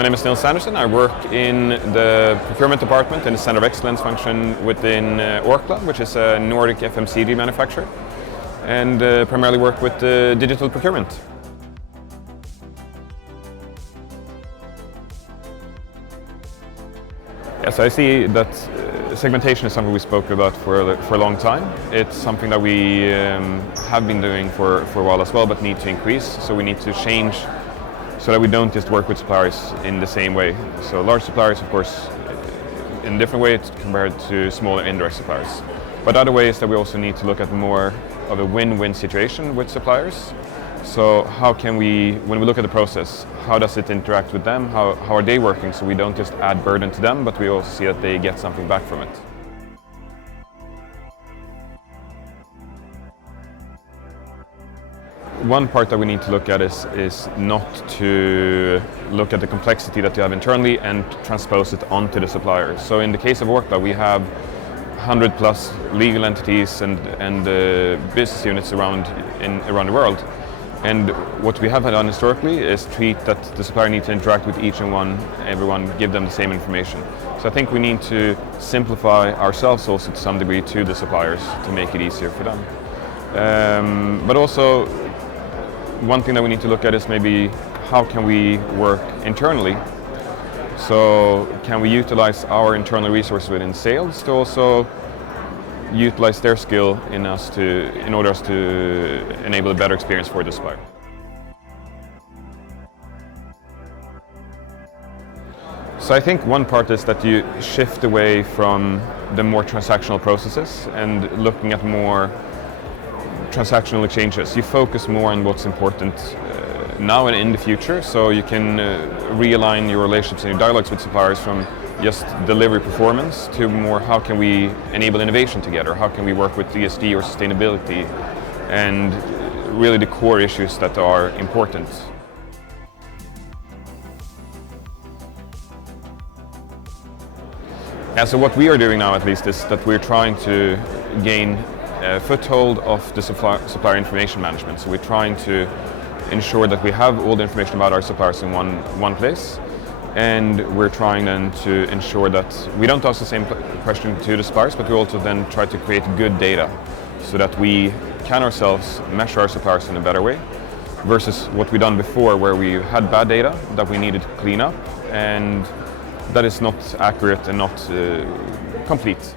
my name is Nils Andersson. I work in the procurement department in the Center of Excellence function within Orkla, which is a Nordic FMCG manufacturer, and primarily work with digital procurement. Yes, I see that segmentation is something we spoke about for a long time. It's something that we have been doing for a while as well, but need to increase. So we need to change so that we don't just work with suppliers in the same way. So large suppliers, of course, in a different way compared to smaller indirect suppliers. But other ways that we also need to look at more of a win-win situation with suppliers. So how can we, when we look at the process, how does it interact with them? How are they working? So we don't just add burden to them, but we also see that they get something back from it. One part that we need to look at is not to look at the complexity that you have internally and transpose it onto the supplier. So in the case of Orkla, we have 100 plus legal entities and business units around the world. And what we have done historically is treat that the supplier needs to interact with each and everyone, give them the same information. So I think we need to simplify ourselves also to some degree to the suppliers to make it easier for them. But also, one thing that we need to look at is maybe how can we work internally. So can we utilize our internal resources within sales to also utilize their skill in order to enable a better experience for the supplier. So I think one part is that you shift away from the more transactional processes and looking at more transactional exchanges. You focus more on what's important now and in the future, so you can realign your relationships and your dialogues with suppliers from just delivery performance to more how can we enable innovation together, how can we work with ESG or sustainability, and really the core issues that are important. And so what we are doing now at least is that we're trying to gain a foothold of the supplier information management. So we're trying to ensure that we have all the information about our suppliers in one place, and we're trying then to ensure that we don't ask the same question to the suppliers, but we also then try to create good data so that we can ourselves measure our suppliers in a better way versus what we've done before where we had bad data that we needed to clean up, and that is not accurate and not complete.